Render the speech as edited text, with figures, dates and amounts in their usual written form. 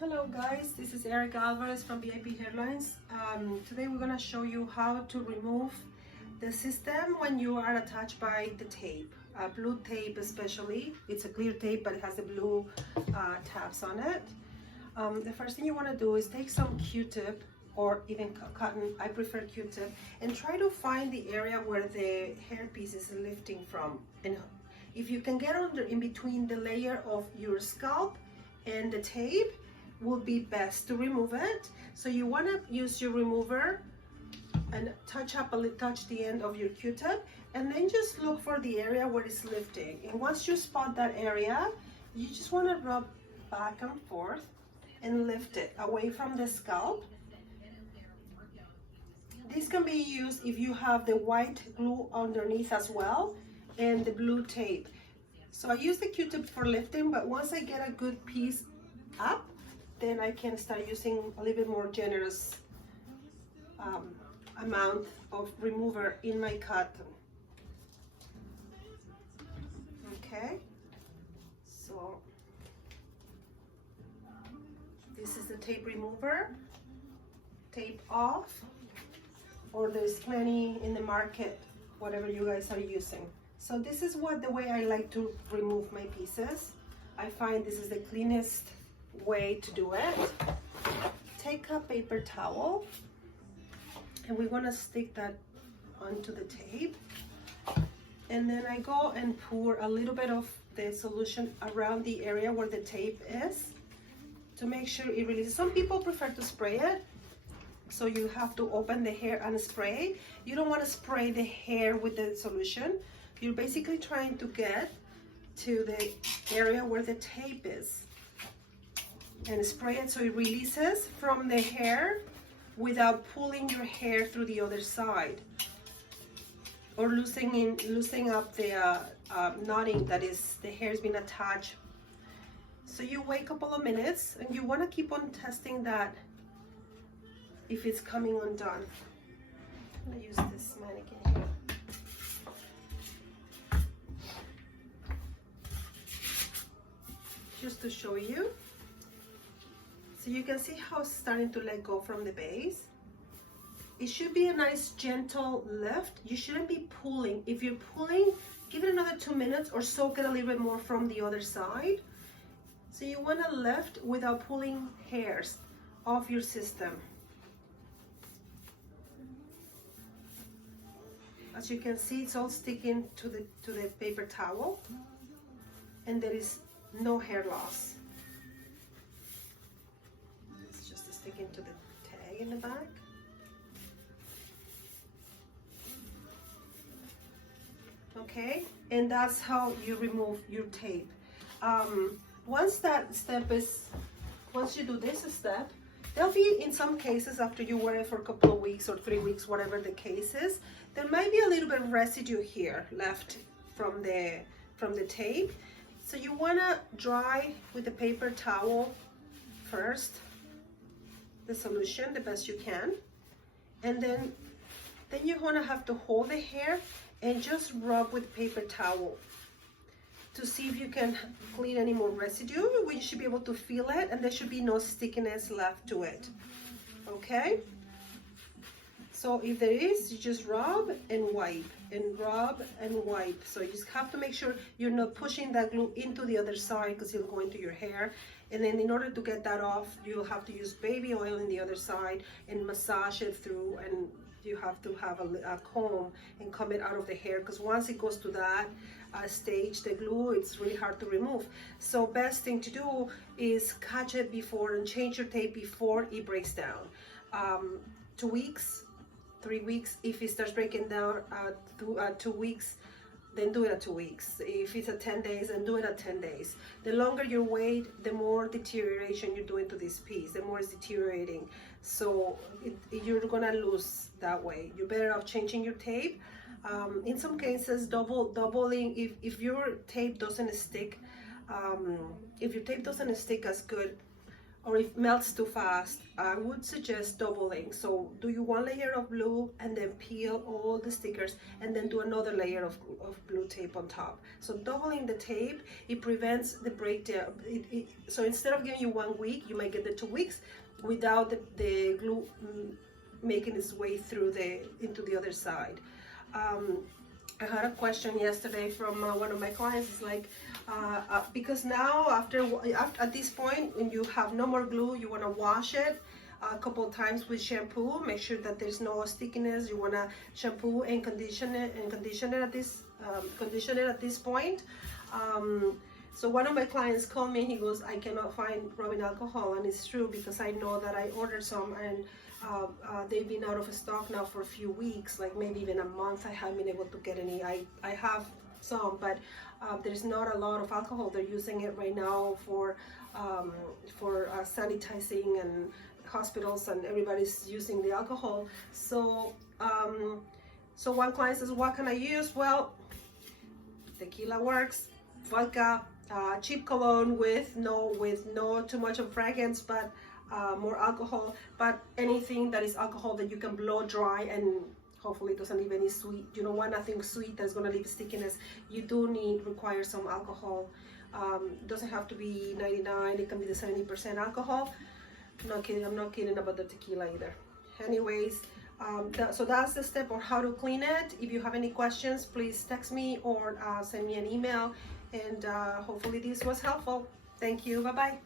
Hello guys, this is Erica Alvarez from VIP Hairlines. Today we're going to show you how to remove the system when you are attached by the tape. Blue tape especially. It's a clear tape but it has the blue tabs on it. The first thing you want to do is take some Q-tip or even cotton, I prefer Q-tip, and try to find the area where the hairpiece is lifting from. And if you can get under in between the layer of your scalp and the tape, will be best to remove it. So you want to use your remover and touch the end of your Q-tip, and then just look for the area where it's lifting. And once you spot that area, you just want to rub back and forth and lift it away from the scalp. This can be used if you have the white glue underneath as well and the blue tape. So I use the Q-tip for lifting, but once I get a good piece up, then I can start using a little bit more generous amount of remover in my cotton. Okay, so this is the tape remover, tape off, or there's plenty in the market, whatever you guys are using. So this is the way I like to remove my pieces. I find this is the cleanest way to do it. Take a paper towel and we're gonna stick that onto the tape, and then I go and pour a little bit of the solution around the area where the tape is to make sure it releases. Some people prefer to spray it, so you have to open the hair and spray. You don't want to spray the hair with the solution. You're basically trying to get to the area where the tape is and spray it so it releases from the hair without pulling your hair through the other side or loosening up the knotting that is the hair's been attached. So you wait a couple of minutes and you want to keep on testing that if it's coming undone. I'm gonna use this mannequin here. Just to show you. So you can see how it's starting to let go from the base. It should be a nice gentle lift. You shouldn't be pulling. If you're pulling, give it another 2 minutes or soak it a little bit more from the other side. So you want to lift without pulling hairs off your system. As you can see, it's all sticking to the paper towel and there is no hair loss. It's just sticking to the tag in the back. Okay, and that's how you remove your tape. Once you do this step, there'll be, in some cases, after you wear it for a couple of weeks or 3 weeks, whatever the case is, there might be a little bit of residue here left from the tape. So you want to dry with the paper towel first the solution the best you can, and then you want to have to hold the hair and just rub with paper towel to see if you can clean any more residue. You should be able to feel it and there should be no stickiness left to it. Okay, so if there is, you just rub and wipe and rub and wipe. So you just have to make sure you're not pushing that glue into the other side because it'll go into your hair. And then in order to get that off, you'll have to use baby oil in the other side and massage it through, and you have to have a comb and comb it out of the hair, because once it goes to that stage, the glue, it's really hard to remove. So best thing to do is catch it before and change your tape before it breaks down. 2 weeks, 3 weeks. If it starts breaking down 2 weeks, then do it at 2 weeks. If it's at 10 days, then do it at 10 days. The longer you wait, the more deterioration you're doing to this piece, the more it's deteriorating. So you're gonna lose that way. You're better off changing your tape. In some cases, doubling, if your tape doesn't stick, as good, or if melts too fast, I would suggest doubling. So do you one layer of glue and then peel all the stickers and then do another layer of glue tape on top. So doubling the tape, it prevents the breakdown. So instead of giving you 1 week, you might get the 2 weeks without the glue making its way through into the other side. I had a question yesterday from one of my clients. It's like, because now after at this point, when you have no more glue, you want to wash it a couple of times with shampoo. Make sure that there's no stickiness. You want to shampoo and condition it at this point. So one of my clients called me. He goes, I cannot find rubbing alcohol, and it's true because I know that I ordered some and they've been out of stock now for a few weeks, like maybe even a month. I haven't been able to get any. I have some, but there's not a lot of alcohol. They're using it right now for sanitizing, and hospitals and everybody's using the alcohol. So so one client says, what can I use? Well, tequila works, vodka, cheap cologne with no too much of fragrance, but more alcohol. But anything that is alcohol that you can blow dry and hopefully it doesn't leave any sweet. You don't want nothing sweet that's going to leave stickiness. You do require some alcohol. Doesn't have to be 99. It can be the 70% alcohol. Not kidding. I'm not kidding about the tequila either. Anyways, so that's the step on how to clean it. If you have any questions, please text me or send me an email, and hopefully this was helpful. Thank you. Bye bye.